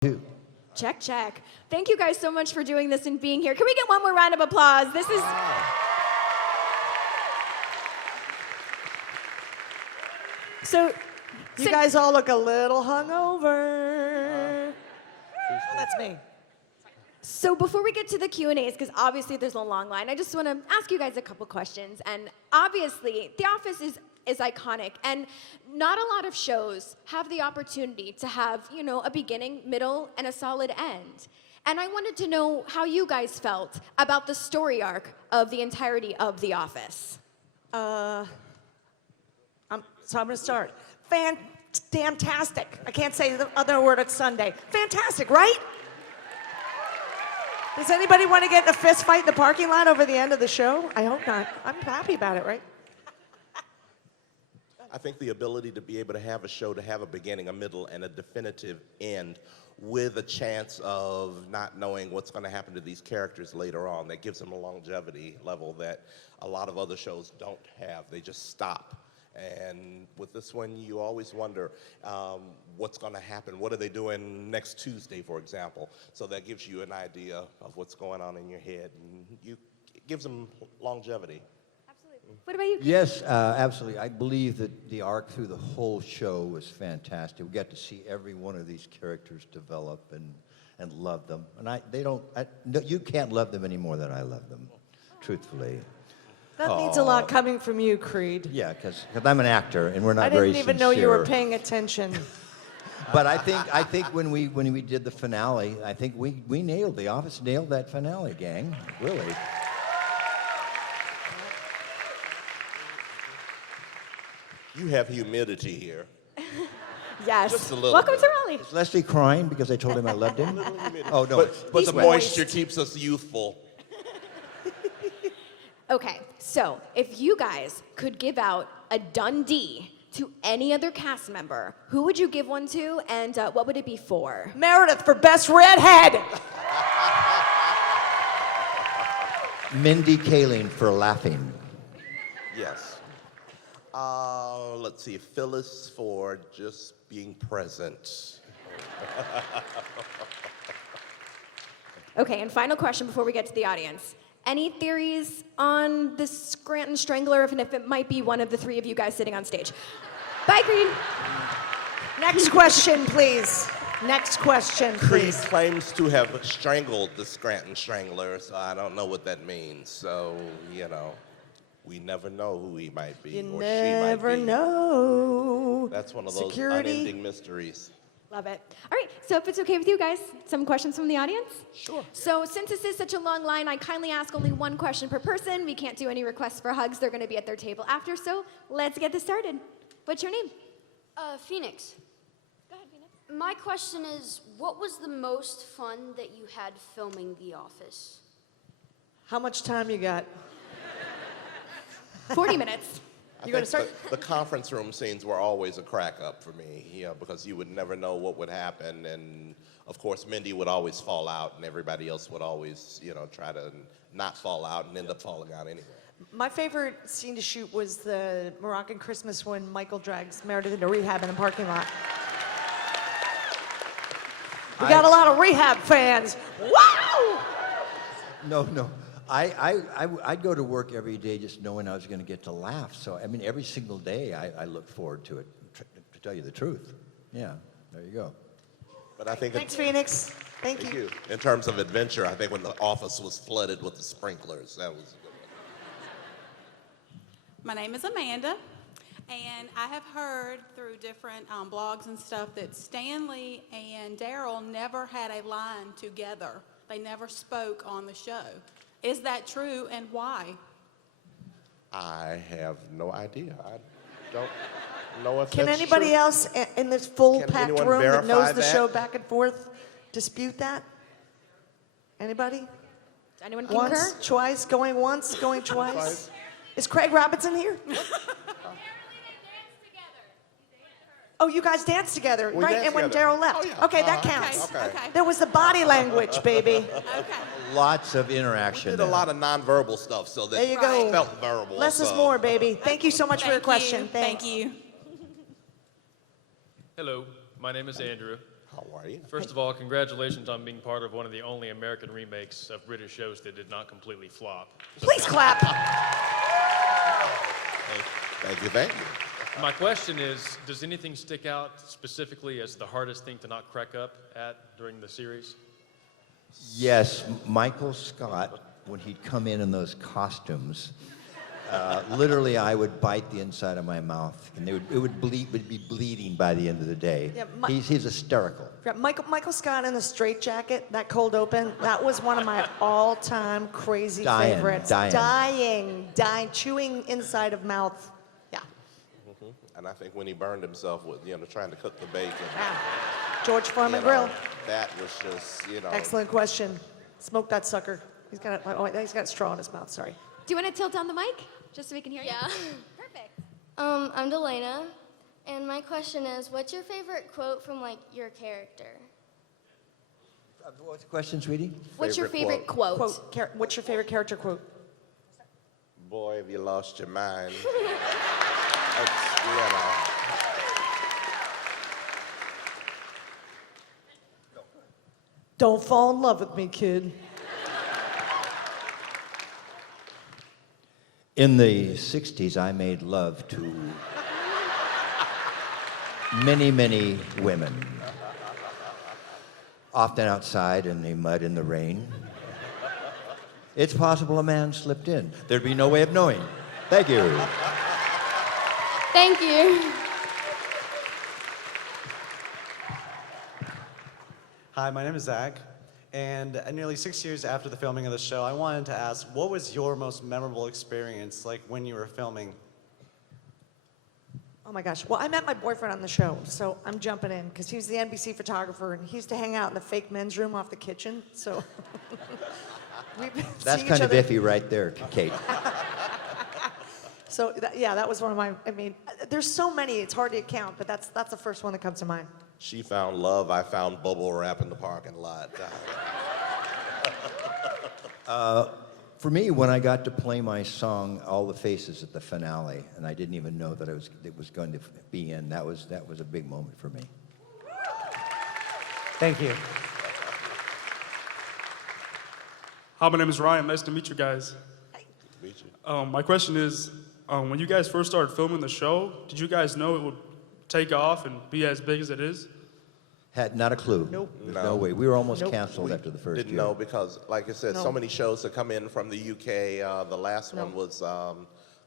Two. Check, check. Thank you guys so much for doing this and being here. Can we get one more round of applause? This is... So... You guys all look a little hungover. That's me. So before we get to the Q&As, because obviously there's a long line, I just want to ask you guys a couple questions. And obviously, The Office is iconic, and not a lot of shows have the opportunity to have, you know, a beginning, middle, and a solid end. And I wanted to know how you guys felt about the story arc of the entirety of The Office. So I'm going to start. Fantastic. I can't say the other word. It's Sunday. Fantastic, right? Does anybody want to get in a fist fight in the parking lot over the end of the show? I hope not. I'm happy about it, right? I think the ability to be able to have a show to have a beginning, a middle, and a definitive end with a chance of not knowing what's going to happen to these characters later on, that gives them a longevity level that a lot of other shows don't have. They just stop. And with this one, you always wonder what's going to happen. What are they doing next Tuesday, for example? So that gives you an idea of what's going on in your head, and it gives them longevity. Absolutely. What about you? Yes, absolutely. I believe that the arc through the whole show was fantastic. We got to see every one of these characters develop and love them. And no, you can't love them any more than I love them, truthfully. That means a lot coming from you, Creed. Yeah, because I'm an actor, and we're not very sincere. I didn't even know you were paying attention. But I think when we did the finale, I think we nailed The Office, nailed that finale, gang. Really. You have humidity here. Yes. Just a little Welcome bit. to Raleigh. Is Leslie crying because I told him I loved him? Oh, no. But the moisture keeps us youthful. Okay, so if you guys could give out a Dundee to any other cast member, who would you give one to, and what would it be for? Meredith for Best Redhead. Mindy Kaling for laughing. Yes. Let's see, Phyllis for just being present. Okay, and final question before we get to the audience. Any theories on the Scranton Strangler, and if it might be one of the three of you guys sitting on stage? Bye, Creed. Next question, please. Next question, Creed please. claims to have strangled the Scranton Strangler, so I don't know what that means. So, you know, we never know who he might be or she might be. You never know. That's one of those Security. unending mysteries. Love it. All right, so if it's okay with you guys, some questions from the audience? Sure. So since this is such a long line, I kindly ask only one question per person. We can't do any requests for hugs. They're going to be at their table after, so let's get this started. What's your name? Phoenix. Go ahead, Venus. My question is, what was the most fun that you had filming The Office? How much time you got? 40 minutes. You gonna start? The conference room scenes were always a crack up for me, because you would never know what would happen, and of course Mindy would always fall out, and everybody else would always, try to not fall out and end up falling out anyway. My favorite scene to shoot was the Moroccan Christmas when Michael drags Meredith into rehab in a parking lot. We got a lot of rehab fans. Wow! No. I'd go to work every day just knowing I was going to get to laugh. So, I mean, every single day I look forward to it, to tell you the truth. Yeah, there you go. But I think Thanks, Phoenix. Thank Thank you. you. In terms of adventure, I think when the office was flooded with the sprinklers, that was a good one. My name is Amanda, and I have heard through different blogs and stuff that Stanley and Daryl never had a line together. They never spoke on the show. Is that true, and why? I have no idea. I don't know if Can that's anybody true. else in this full Can packed anyone room that knows verify the that? show back and forth dispute that? Anybody? Does anyone concur? Once, twice, going once, going twice. Is Craig Robinson here? Oh, you guys danced together, We right? danced And when together. Daryl left. Oh, yeah. Okay, that counts. Okay. There was the body language, baby. Okay. Lots of We interaction. did a lot of nonverbal stuff, so that There you go. it felt verbal. Less is so- more, baby. Thank you so much for your question. Thank Thanks. you. Hello, my name is Andrew. How are you? First of all, congratulations on being part of one of the only American remakes of British shows that did not completely flop. Please clap. Thank you, thank you. My question is, does anything stick out specifically as the hardest thing to not crack up at during the series? Yes, Michael Scott, when he'd come in those costumes, literally I would bite the inside of my mouth, and it would be bleeding by the end of the day. Yeah, He's hysterical. Yeah, Michael Scott in the straitjacket, that cold open, that was one of my all-time crazy favorites. Dying, chewing inside of mouth. Yeah. And I think when he burned himself with, trying to cook the bacon. Yeah. George Foreman you know, Grill. That was just, Excellent question. Smoke that sucker. He's got a straw in his mouth. Sorry. Do you want to tilt down the mic just so we can hear you? Yeah. Perfect. I'm Delana, and my question is, what's your favorite quote from like your character? What's the question, sweetie? What's your favorite quote? What's your favorite character quote? Boy, have you lost your mind. That's, Don't fall in love with me, kid. In the 60s, I made love to many, many women. Often outside in the mud and the rain. It's possible a man slipped in. There'd be no way of knowing. Thank you. Thank you. Hi, my name is Zach, and nearly 6 years after the filming of the show, I wanted to ask, what was your most memorable experience, like when you were filming? Oh my gosh. Well, I met my boyfriend on the show, so I'm jumping in because he was the NBC photographer and he used to hang out in the fake men's room off the kitchen. So That's kind of iffy right there, Kate. So that was one of my. I mean, there's so many. It's hard to count, but that's the first one that comes to mind. She found love. I found bubble wrap in the parking lot. For me, when I got to play my song "All the Faces" at the finale, and I didn't even know that it was going to be in, that was a big moment for me. Thank you. Hi, my name is Ryan. Nice to meet you guys. Meet you. My question is, when you guys first started filming the show, did you guys know it would take off and be as big as it is? Had not a clue. Nope. There's no way. We were almost Nope. canceled after the first Didn't year. know because, like I said, No. so many shows have come in from the UK. The last No. one was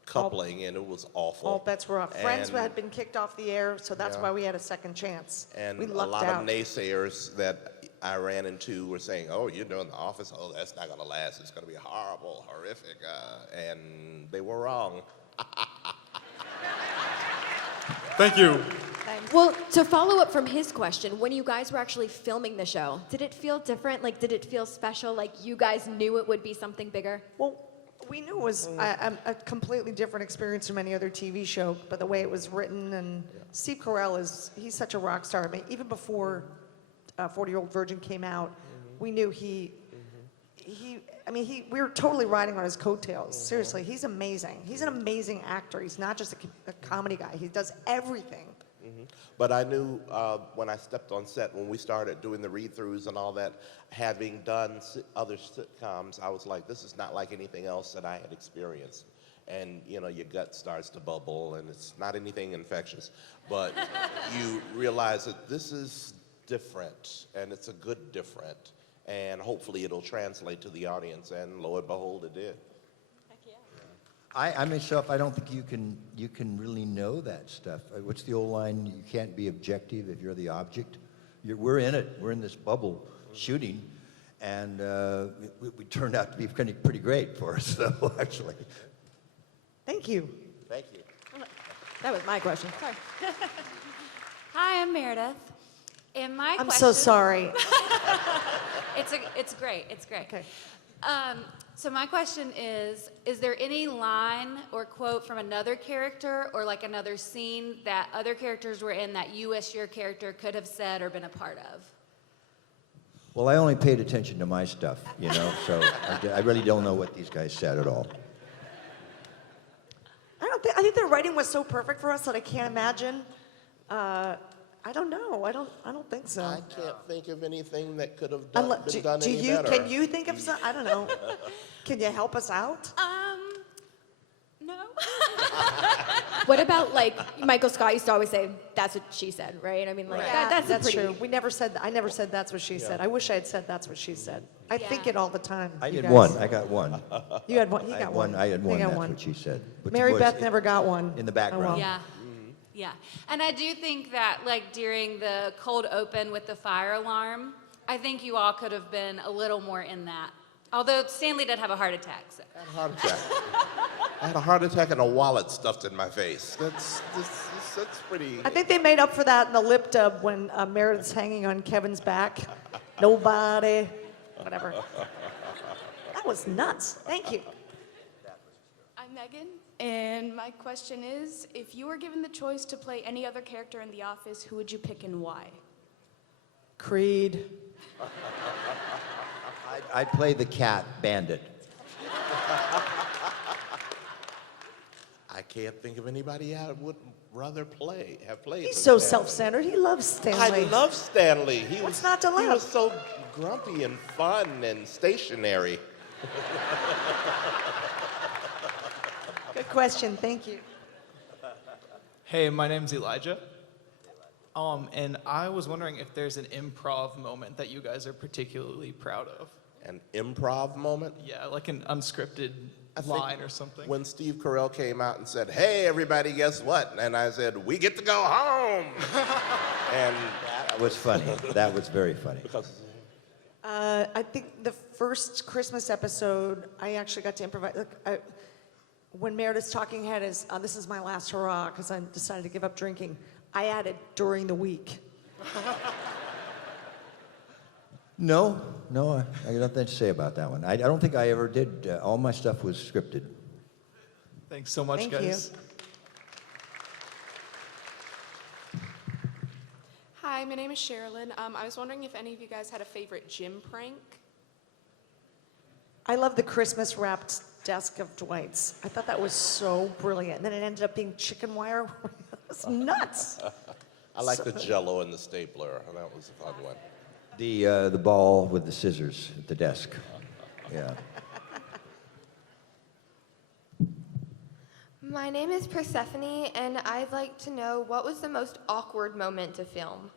coupling, and it was awful. All bets were off. Friends And- had been kicked off the air, so that's Yeah. why we had a second chance. And we a lucked lot out. of naysayers that I ran into were saying, "Oh, you're doing The Office. Oh, that's not going to last. It's going to be horrible, horrific," and they were wrong. Thank you. Well, to follow up from his question, when you guys were actually filming the show, did it feel different? Like, did it feel special? Like you guys knew it would be something bigger? Well, we knew it was a completely different experience from any other TV show, but the way it was written and Steve Carell he's such a rock star. I mean, even before 40-Year-Old Virgin came out, we knew we were totally riding on his coattails. Seriously, he's amazing. He's an amazing actor. He's not just a comedy guy. He does everything. But I knew when I stepped on set, when we started doing the read-throughs and all that, having done other sitcoms, I was like, this is not like anything else that I had experienced. And, your gut starts to bubble, and it's not anything infectious. But you realize that this is different, and it's a good different. And hopefully it'll translate to the audience, and lo and behold, it did. I myself, I don't think you can really know that stuff. What's the old line? You can't be objective if you're the object. We're in it. We're in this bubble shooting, and we turned out to be pretty great for us, though, actually. Thank you. Thank you. That was my question. Sorry. Hi, I'm Meredith. And my I'm question, so sorry. It's great. It's great. Okay. So my question is there any line or quote from another character or like another scene that other characters were in that you wish your character could have said or been a part of? Well, I only paid attention to my stuff, so I really don't know what these guys said at all. I think their writing was so perfect for us that I can't imagine. I don't know. I don't think so. I can't think of anything that could have been done do any you? better. Can you think of some? I don't know. Can you help us out? No. What about like Michael Scott used to always say, "That's what she said," right? I mean, like that's a pretty. true. We never said. I never said that's what she said. I wish I had said that's what she said. I think Yeah. it all the time. I you did guys. one. I got one. You had one. He I got had one. I had He one. got That's one. what she said. But Mary was Beth never got one. in the background. Yeah. Yeah. And I do think that, like, during the cold open with the fire alarm, I think you all could have been a little more in that. Although Stanley did have a heart attack. So. I had a heart attack. I had a heart attack and a wallet stuffed in my face. That's pretty. I think they made up for that in the lip dub when Meredith's hanging on Kevin's back. Nobody, whatever. That was nuts. Thank you. I'm Megan, and my question is, if you were given the choice to play any other character in The Office, who would you pick and why? Creed. I'd play the cat bandit. I can't think of anybody I would rather have played. He's than so Stanley. self-centered. He loves Stanley. I love Stanley. He What's was not to He love? was so grumpy and fun and stationary. Good question. Thank you. Hey, my name's Elijah. And I was wondering if there's an improv moment that you guys are particularly proud of. An improv moment? Yeah, like an unscripted I think line or something. When Steve Carell came out and said, "Hey, everybody, guess what?" And I said, "We get to go home." And That was funny. That was very funny. I think the first Christmas episode, I actually got to improvise. Look, when Meredith's talking head is, "This is my last hurrah," because I decided to give up drinking, I added during the week. No, I got nothing to say about that one. I don't think I ever did. All my stuff was scripted. Thanks so much, Thank guys. Hi, my name is Sherilyn. I was wondering if any of you guys had a favorite gym prank? I love the Christmas wrapped desk of Dwight's. I thought that was so brilliant. And then it ended up being chicken wire. It was nuts. I like the Jell-O and the stapler. That was a fun one. The ball with the scissors at the desk. Yeah. My name is Persephone, and I'd like to know what was the most awkward moment to film?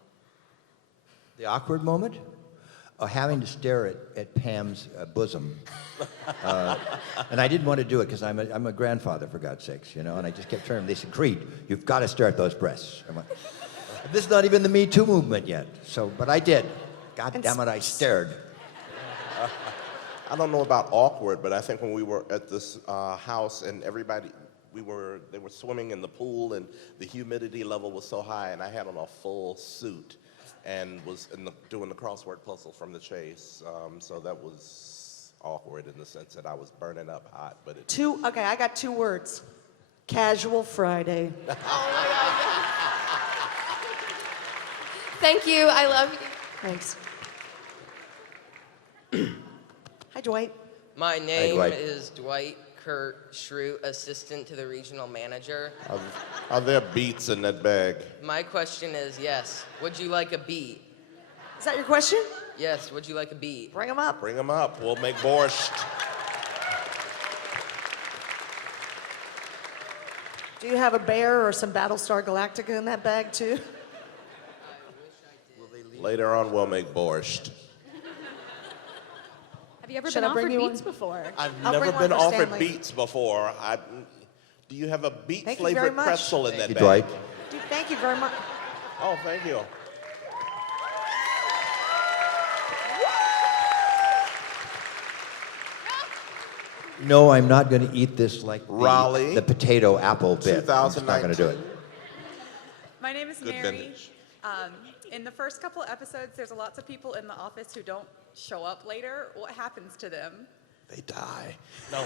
The awkward moment? Having to stare at Pam's bosom. And I didn't want to do it because I'm a grandfather, for God's sakes, and I just kept turning. They said, "Creed, you've got to stare at those breasts." I'm like, this is not even the Me Too movement yet. But I did. God damn it, I stared. I don't know about awkward, but I think when we were at this house and everybody, they were swimming in the pool and the humidity level was so high, and I had on a full suit and was doing the crossword puzzle from the chase. So that was awkward in the sense that I was burning up hot, but it. Okay, I got 2 words. Casual Friday. Thank you. I love you. Thanks. Hi, Dwight. My name Dwight. is Dwight Kurt Schrute, assistant to the regional manager. Are there beets in that bag? My question is, yes, would you like a beet? Is that your question? Yes, would you like a beet? Bring them up. Bring them up. We'll make borscht. Do you have a bear or some Battlestar Galactica in that bag, too? Later on, we'll make borscht. Have you ever Should been I bring offered you beats one? before? I've I'll never bring one been for offered Stanley. beets before. Do you have a Thank you very beet-flavored much. pretzel in Thank that you, bag? Dwight. Dude, thank you very much. Oh, thank you. No, I'm not going to eat this like Raleigh, the potato apple bit. I'm just not going to do it. 2019. My name is Good Mary. vintage. In the first couple episodes, there's lots of people in the office who don't show up later. What happens to them? They die. No.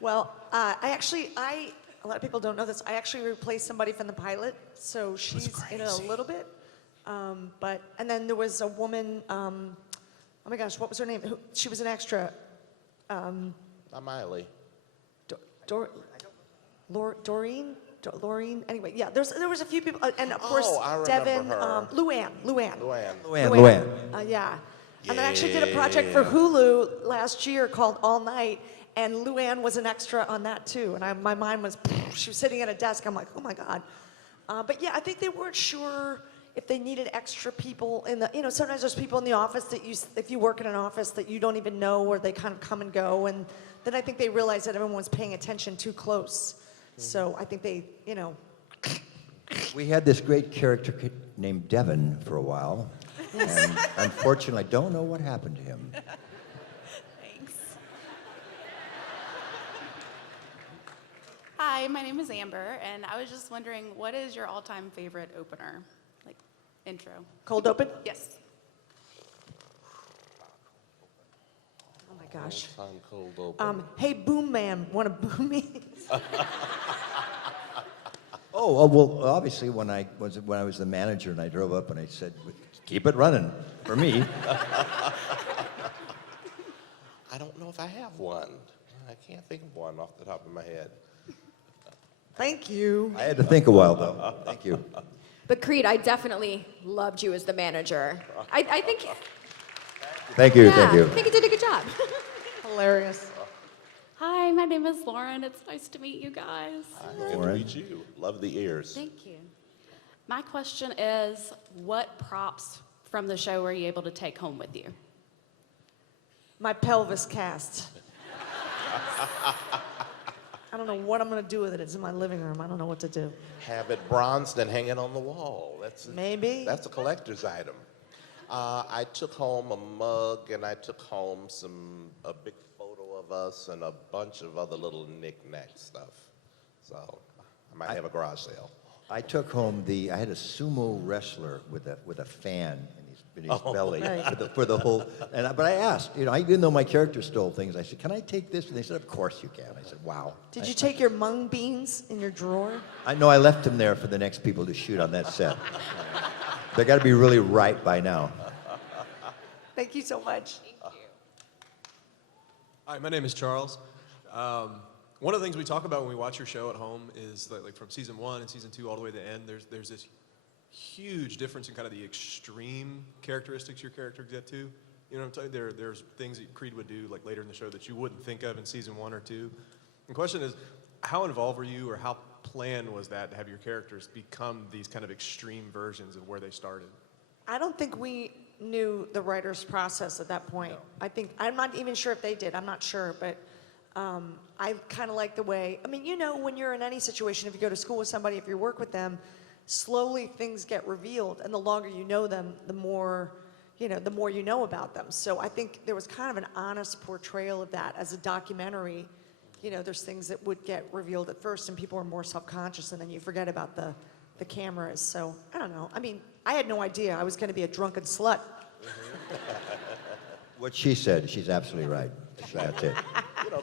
Well, a lot of people don't know this. I actually replaced somebody from the pilot, so she's in it a little bit. And then there was a woman, oh my gosh, what was her name? She was an extra. Not Miley. Doreen. Anyway, yeah, there was a few people, and of course I remember Devin, her. Luann. Yeah. And I actually did a project for Hulu last year called All Night, and Luann was an extra on that too. And my mind was, she was sitting at a desk. I'm like, oh my God. But yeah, I think they weren't sure if they needed extra people in the, sometimes there's people in the office that if you work in an office that you don't even know, or they kind of come and go. And then I think they realized that everyone was paying attention too close. So I think they, We had this great character named Devin for a while, and unfortunately, I don't know what happened to him. Thanks. Hi, my name is Amber, and I was just wondering, what is your all-time favorite opener, like intro? Cold open? Yes. Oh my gosh. Cold open. Hey, Boom Man, want to boom me? Oh, well, obviously, when I was the manager and I drove up and I said, keep it running for me. I don't know if I have one. I can't think of one off the top of my head. Thank you. I had to think a while, though. Thank you. But Creed, I definitely loved you as the manager. I think. Thank you, Yeah, thank you. I think you did a good job. Hilarious. Hi, my name is Lauren. It's nice to meet you guys. Good to meet you. Love the ears. Thank you. My question is, what props from the show were you able to take home with you? My pelvis cast. I don't know what I'm going to do with it. It's in my living room. I don't know what to do. Have it bronzed and hanging on the wall. Maybe. That's a collector's item. I took home a mug, and I took home a big photo of us and a bunch of other little knick-knack stuff. So I might have a garage sale. I took home I had a sumo wrestler with a fan in his belly for the whole, but I asked, even though my character stole things, I said, can I take this? And they said, of course you can. I said, wow. Did you take your mung beans in your drawer? I know I left them there for the next people to shoot on that set. They got to be really right by now. Thank you so much. Hi, my name is Charles. One of the things we talk about when we watch your show at home is like from season 1 and season 2 all the way to the end, there's this huge difference in kind of the extreme characteristics your character get to. You know what I'm talking? There's things that Creed would do like later in the show that you wouldn't think of in season 1 or 2. The question is, how involved were you, or how planned was that to have your characters become these kind of extreme versions of where they started? I don't think we knew the writer's process at that point. No. I'm not even sure if they did. I'm not sure, but I kind of like the way, when you're in any situation, if you go to school with somebody, if you work with them, slowly things get revealed, and the longer you know them, the more you know about them. So I think there was kind of an honest portrayal of that as a documentary. There's things that would get revealed at first, and people are more self-conscious, and then you forget about the cameras. So I don't know. I had no idea I was going to be a drunken slut. What she said, she's absolutely right. That's it.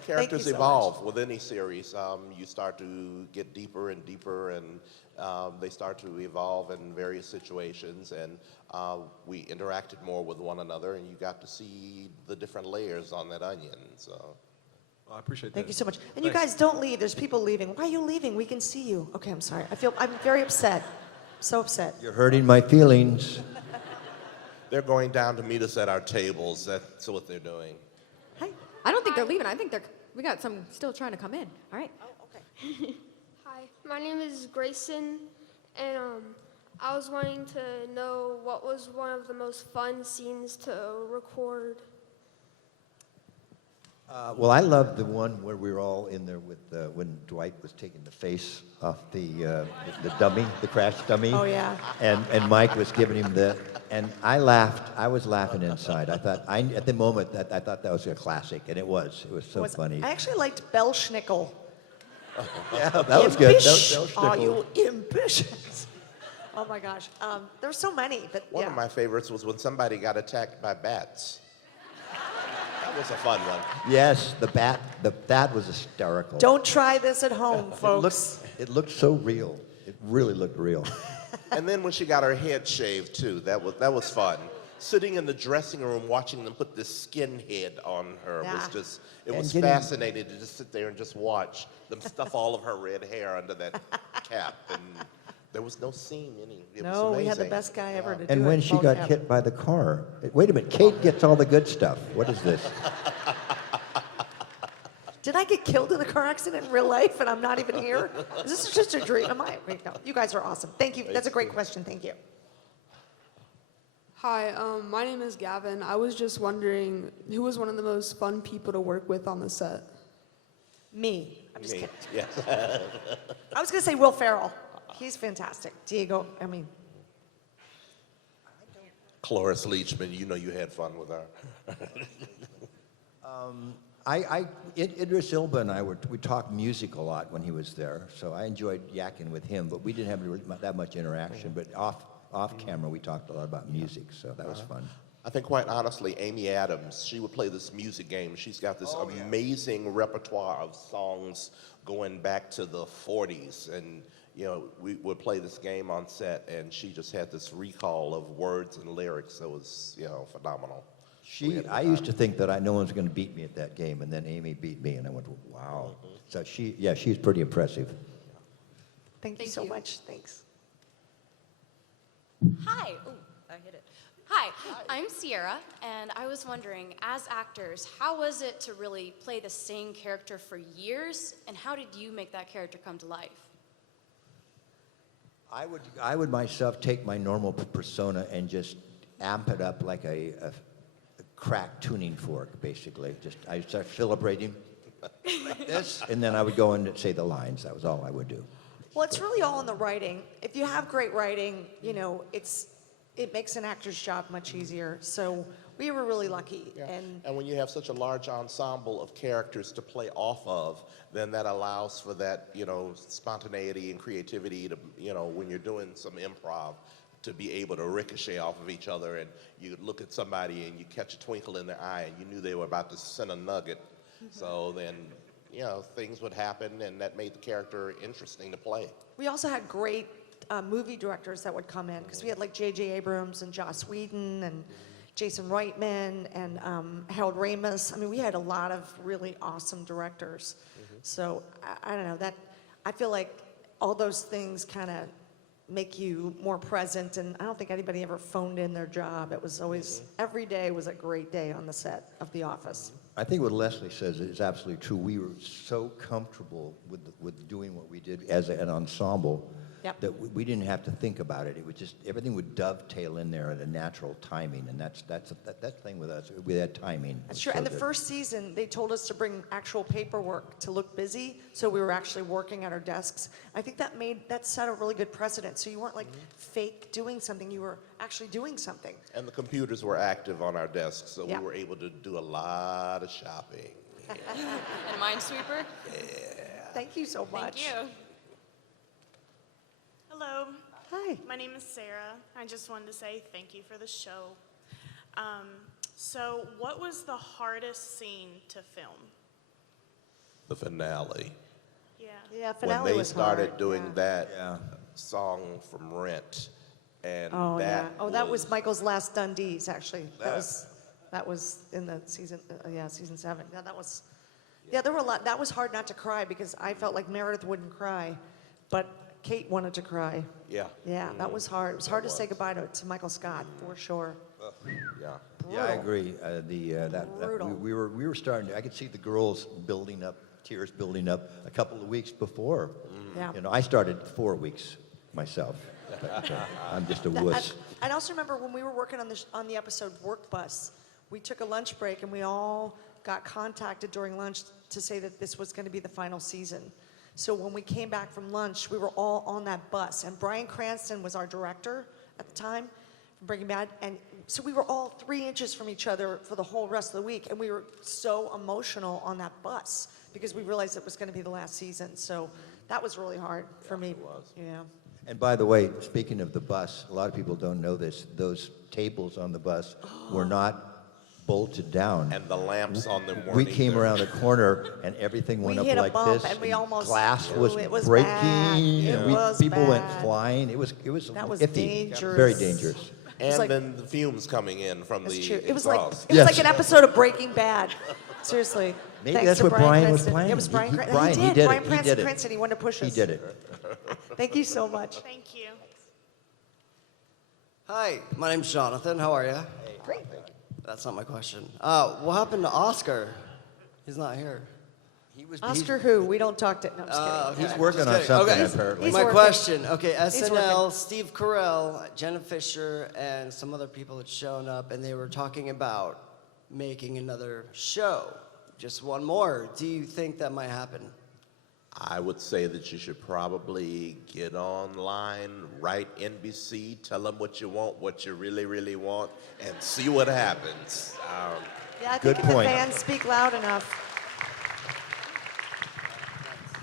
Characters evolve with any series. You start to get deeper and deeper, and they start to evolve in various situations, and we interacted more with one another, and you got to see the different layers on that onion. So, well, I appreciate that. Thank you so much. And you guys don't leave. There's people leaving. Why are you leaving? We can see you. Okay, I'm sorry. I'm very upset. So upset. You're hurting my feelings. They're going down to meet us at our tables. That's what they're doing. I don't think they're leaving. I think we got some still trying to come in. All right. Oh, okay. Hi, my name is Grayson, and I was wanting to know what was one of the most fun scenes to record. Well, I love the one where we were all in there with when Dwight was taking the face off the dummy, the crash dummy. Oh yeah. And Mike was giving him and I laughed. I was laughing inside. I thought at the moment I thought that was a classic, and it was. It was so funny. I actually liked Belschnickel. Yeah, that was good. Are you ambitious? Oh my gosh. There were so many, but One of my favorites was when somebody got attacked by bats. That was a fun one. Yes, the bat was hysterical. Don't try this at home, folks. It looked so real. It really looked real. And then when she got her head shaved too, that was fun. sitting in the dressing room watching them put this skin head on her was Yeah. just, it And was getting- fascinating to just sit there and just watch them stuff all of her red hair under that cap. And there was no seam any. It was No, we had the amazing. best guy ever to do it. And when she Paul got Cap. hit by the car, wait a minute, Kate gets all the good stuff. What is this? Did I get killed in a car accident in real life and I'm not even here? Is this just a dream? Am I? Wait, no. You guys are awesome. Thank you. That's a great question. Thank you. Hi, my name is Gavin. I was just wondering who was one of the most fun people to work with on the set? Me. I'm just Me, kidding. yes. I was going to say Will Ferrell. He's fantastic. Diego, I mean, Cloris Leachman, you know you had fun with her. Idris Elba and I we talked music a lot when he was there, so I enjoyed yakking with him, but we didn't have really that much interaction. But off camera, we talked a lot about music, so that was fun. I think, quite honestly, Amy Adams, she would play this music game. She's got this amazing repertoire of songs going back to the 40s. And, you know, we would play this game on set, and she just had this recall of words and lyrics that was, you know, phenomenal. I used to think that no one's going to beat me at that game, and then Amy beat me, and I went, wow. So she's pretty impressive. thank you so much. Thanks. Hi. Ooh, I hit it. Hi, I'm Sierra, and I was wondering, as actors, how was it to really play the same character for years, and how did you make that character come to life? I would myself take my normal persona and just amp it up like a crack tuning fork, basically. I start celebrating like this, and then I would go in and say the lines. That was all I would do. Well, it's really all in the writing. If you have great writing, you know, it makes an actor's job much easier. So we were really lucky. And when you have such a large ensemble of characters to play off of, then that allows for that, you know, spontaneity and creativity to, you know, when you're doing some improv, to be able to ricochet off of each other, and you look at somebody and you catch a twinkle in their eye and you knew they were about to send a nugget. So then, you know, things would happen, and that made the character interesting to play. We also had great movie directors that would come in, because we had like J.J. Abrams and Joss Whedon and Jason Reitman and Harold Ramis. I mean, we had a lot of really awesome directors. So I don't know, I feel like all those things kind of make you more present, and I don't think anybody ever phoned in their job. It was always, every day was a great day on the set of The Office. I think what Leslie says is absolutely true. We were so comfortable with doing what we did as an ensemble that we didn't have to think about it. It would just, everything would dovetail in there at a natural timing, and that's the thing with us. We had timing. That's true. And the first season, they told us to bring actual paperwork to look busy, so we were actually working at our desks. I think that set a really good precedent. So you weren't like fake doing something, you were actually doing something. And the computers were active on our desks, so Yeah. we were able to do a lot of shopping. And Minesweeper? Thank you so much. Thank you. Hello. Hi. My name is Sarah. I just wanted to say thank you for the show. So what was the hardest scene to film? The finale. Yeah. Yeah, When finale they was started hard, doing that song from Rent, and Oh, that yeah. Oh, that was Michael's last Dundees, actually. That was in the season, season 7. Yeah, that was, there were a lot. That was hard not to cry, because I felt like Meredith wouldn't cry, but Kate wanted to cry. Yeah. Yeah, that was hard. It was hard to say goodbye to Michael Scott, for sure. Yeah. Yeah, I agree. We were starting. I could see the girls building up, tears building up a couple of weeks before. Yeah. You know, I started 4 weeks myself. But, I'm just a wuss. I also remember when we were working on the episode Work Bus, we took a lunch break and we all got contacted during lunch to say that this was going to be the final season. So when we came back from lunch, we were all on that bus, and Bryan Cranston was our director at the time from Breaking Bad, and so we were all 3 inches from each other for the whole rest of the week, and we were so emotional on that bus because we realized it was going to be the last season. So that was really hard for me. It was. Yeah. And by the way, speaking of the bus, a lot of people don't know this. Those tables on the bus were not bolted down. And the lamps on them weren't We came either. around a corner and everything went up hit a like bump this. and we almost- glass Ooh, was it was breaking. bad. It And was people went bad. flying. It was That was iffy. dangerous. Very dangerous. And like- then the fumes coming in from That's the true. It was exhaust. like an episode of Breaking Bad. Seriously. Maybe Thanks that's to what Brian was Cranston. playing. It was Brian He- Cranston. Brian, He he did. did Brian it. He did it. Cranston. He wanted to push us. He did it. Thank you so much. Thank you. Hi, my name's Jonathan. How are you? Great. That's not my question. What happened to Oscar? He's not here. Oscar who? We don't talk to. No, I'm just kidding. He's working Just on kidding. something, Okay. apparently. My working. question. Okay, He's SNL, working. Steve Carell, Jenna Fisher, and some other people had shown up, and they were talking about making another show. Just one more. Do you think that might happen? I would say that you should probably get online, write NBC, tell them what you want, what you really, really want, and see what happens. Yeah, I Good think if point. the fans speak loud enough.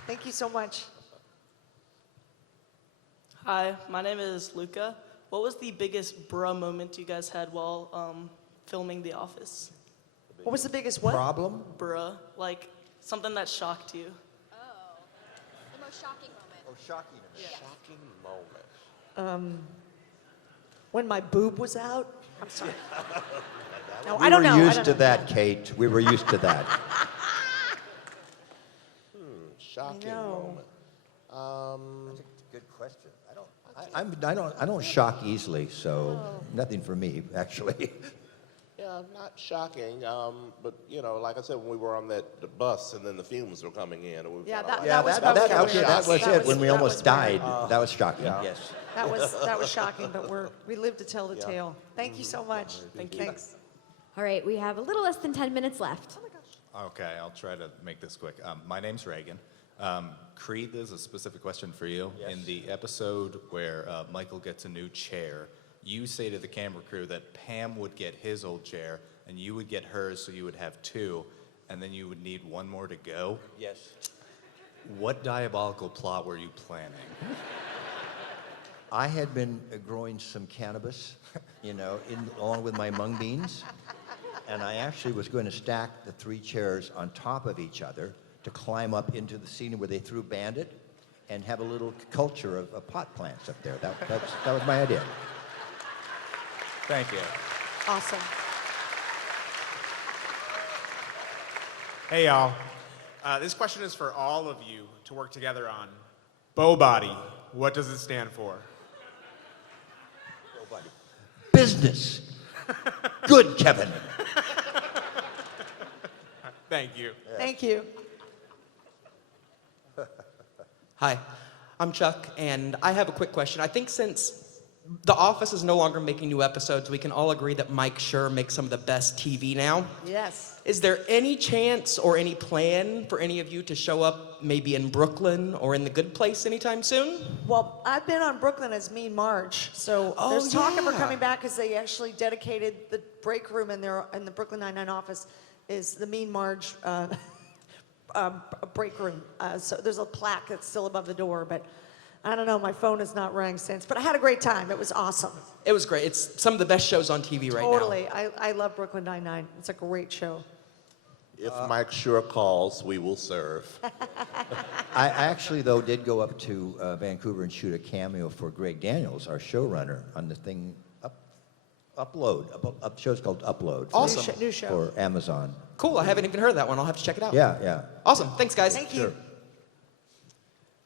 Thank you so much. Hi, my name is Luca. What was the biggest bruh moment you guys had while filming The Office? What was the biggest what? Problem? Bruh, like something that shocked you. The most shocking moment. Oh, shocking. Shocking moment. When my boob was out? I'm sorry. No, We I don't were know. I used don't to know. that, Kate. We were used to that. Shocking know. moment. Good question. I don't shock easily, so nothing for me, actually. Yeah, not shocking, but like I said, when we were on that bus and then the fumes were coming in. And we Yeah, kinda that was probably that was shocking. it. When we That almost was died, very- that was shocking. Yeah. Yes. That was shocking, but we lived to tell the tale. Thank you so much. Thank you. Thanks. All right, we have a little less than 10 minutes left. Okay, I'll try to make this quick. My name's Reagan. Creed, there's a specific question for you. Yes. In the episode where Michael gets a new chair, you say to the camera crew that Pam would get his old chair and you would get hers, so you would have two, and then you would need one more to go. Yes. What diabolical plot were you planning? I had been growing some cannabis, along with my mung beans. And I actually was going to stack the three chairs on top of each other to climb up into the scene where they threw Bandit and have a little culture of pot plants up there. That was my idea. Thank you. Awesome. Hey, y'all. This question is for all of you to work together on. Bow Body, what does it stand for? Business. Good, Kevin. Thank you. Thank you. Hi, I'm Chuck, and I have a quick question. I think since The Office is no longer making new episodes, we can all agree that Mike Schur makes some of the best TV now. Yes. Is there any chance or any plan for any of you to show up maybe in Brooklyn or in The Good Place anytime soon? Well, I've been on Brooklyn as Mean Marge, so there's talk of her yeah. coming back because they actually dedicated the break room in the Brooklyn Nine-Nine office is the Mean Marge break room. So there's a plaque that's still above the door, but I don't know. My phone has not rang since, but I had a great time. It was awesome. It was great. It's some of the best shows on TV right now. Totally. I love Brooklyn Nine-Nine. It's a great show. If Mike Schur calls, we will serve. I actually, though, did go up to Vancouver and shoot a cameo for Greg Daniels, our showrunner, on the thing Upload. Show's called Upload. Awesome. New show. For Amazon. Cool. I haven't even heard that one. I'll have to check it out. Yeah. Awesome. Thanks, guys. Thank you. Sure.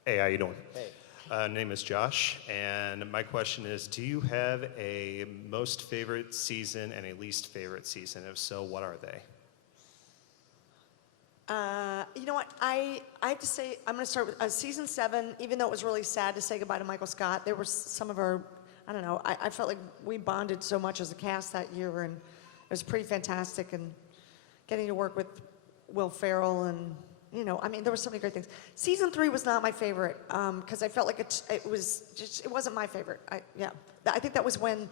Hey, how you doing? Hey. Name is Josh, and my question is, do you have a most favorite season and a least favorite season? If so, what are they? You know what? I have to say, I'm going to start with season 7. Even though it was really sad to say goodbye to Michael Scott, there were some of our, I don't know, I felt like we bonded so much as a cast that year, and it was pretty fantastic. And getting to work with Will Ferrell, and there were so many great things. Season 3 was not my favorite because I felt like it wasn't my favorite. I think that was when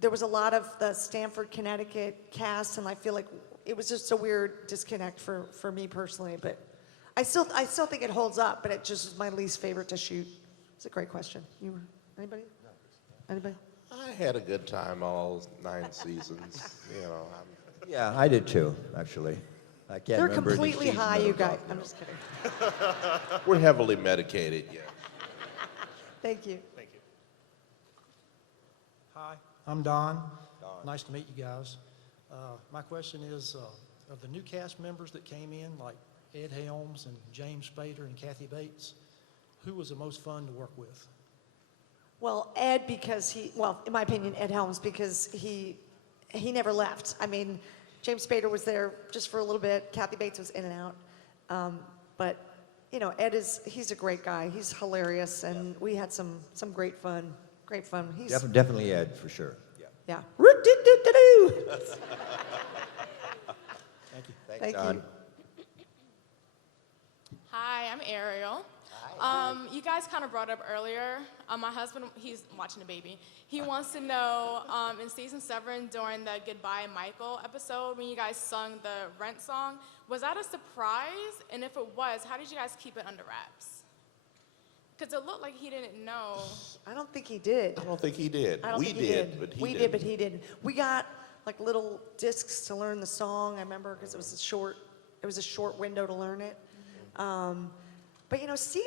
there was a lot of the Stamford, Connecticut cast, and I feel like it was just a weird disconnect for me personally. But I still think it holds up, but it just was my least favorite to shoot. It's a great question. Anybody? Anybody? I had a good time all 9 seasons. Yeah, I did too, actually. I can't They're remember any completely season high, that you I'm guys. talking I'm about. just kidding. We're heavily medicated, yeah. Thank you. Thank you. Hi, I'm Don. Nice to meet you guys. My question is, of the new cast members that came in, like Ed Helms and James Spader and Kathy Bates, who was the most fun to work with? Well, Ed, because in my opinion, Ed Helms, because he never left. I mean, James Spader was there just for a little bit. Kathy Bates was in and out. But, you know, he's a great guy. He's hilarious, and we had some great fun. Great fun. He's Definitely Ed, for sure. yeah. Root-doo-doo-doo-doo. Thank you. Thanks, Thank Don. you. Hi, I'm Ariel. You guys kind of brought up earlier, my husband, he's watching the baby. He wants to know, in season 7, during the Goodbye Michael episode, when you guys sung the Rent song, was that a surprise? And if it was, how did you guys keep it under wraps? Because it looked like he didn't know. I don't think he did. I don't think he did. I don't We think he did, but he We didn't. did, but he didn't. We got like little discs to learn the song. I remember because it was a short window to learn it. But you know, Steve,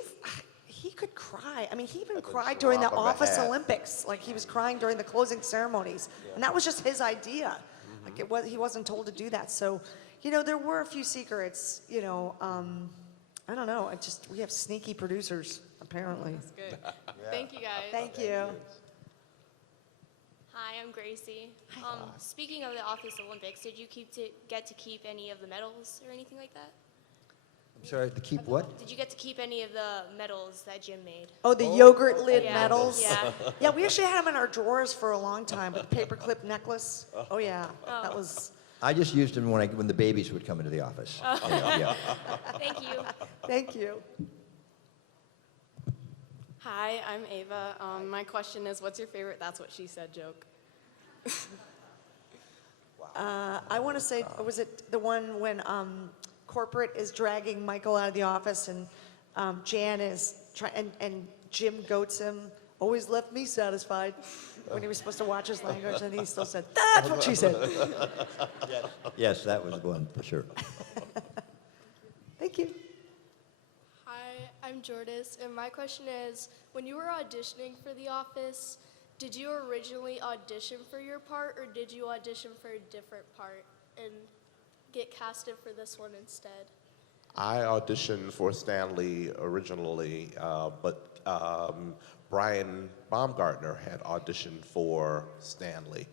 he could cry. I mean, he even cried during the drop of a Office hat. Olympics. Like he was crying during the closing ceremonies, and that was just his idea. Like he wasn't told to do that. So, you know, there were a few secrets. You know, I don't know. We have sneaky producers apparently. That's good. Thank you guys. Thank you. Hi, I'm Gracie. Speaking of the Office Olympics, did you get to keep any of the medals or anything like that? I'm sorry, to keep what? Did you get to keep any of the medals that Jim made? Oh, the yogurt lid Yeah. medals? Yeah. Yeah, we actually had them in our drawers for a long time, but the paperclip necklace, oh yeah, that was, I just used them when the babies would come into the office. Oh. Yeah. Thank you. Thank you. Hi, I'm Ava. My question is, what's your favorite That's What She Said joke? I want to say, was it the one when corporate is dragging Michael out of the office and Jan is trying, and Jim goats him, always left me satisfied, when he was supposed to watch his language, and he still said, that's what she said. Yes, that was the one, for sure. Thank you. Hi, I'm Jordis, and my question is, when you were auditioning for The Office, did you originally audition for your part, or did you audition for a different part and get casted for this one instead? I auditioned for Stanley originally, but Brian Baumgartner had auditioned for Stanley.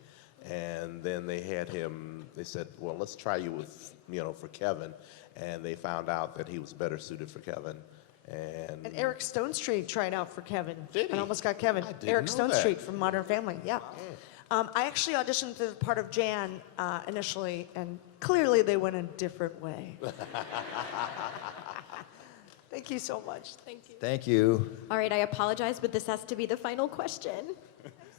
And then they said, well, let's try you for Kevin. And they found out that he was better suited for Kevin. And Eric Stone Street tried out for Kevin. Did he? And almost got Kevin. didn't Eric know Stone that. Street from Modern Family, yeah. I actually auditioned for the part of Jan initially, and clearly they went a different way. Thank you so much. Thank you. Thank you. All right, I apologize, but this has to be the final question.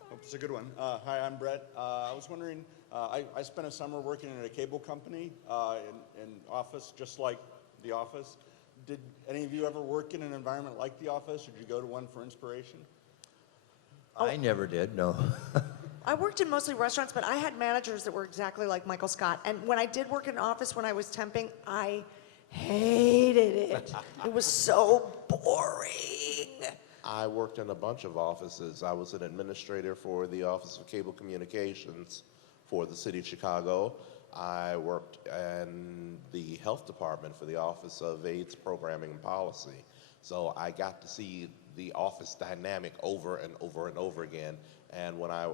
Hope it's a good one. Hi, I'm Brett. I was wondering, I spent a summer working in a cable company in office, just like The Office. Did any of you ever work in an environment like The Office, or did you go to one for inspiration? I never did, no. I worked in mostly restaurants, but I had managers that were exactly like Michael Scott. And when I did work in an office when I was temping, I hated it. It was so boring. I worked in a bunch of offices. I was an administrator for the Office of Cable Communications for the City of Chicago. I worked in the health department for the Office of AIDS Programming and Policy. So I got to see the office dynamic over and over and over again. And when I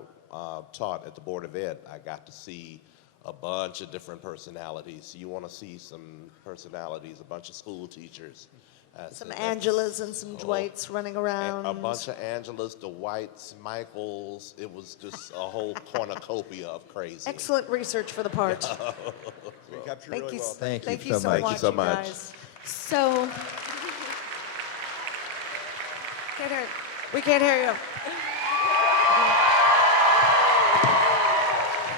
taught at the Board of Ed, I got to see a bunch of different personalities. You want to see some personalities, a bunch of school teachers. Some Angelas and some Dwights running around. A bunch of Angelas, Dwights, Michaels. It was just a whole cornucopia of crazy. Excellent research for the part. Thank you. Thank you so Thank you much. so much. Guys. So, Can't hear, we can't hear you.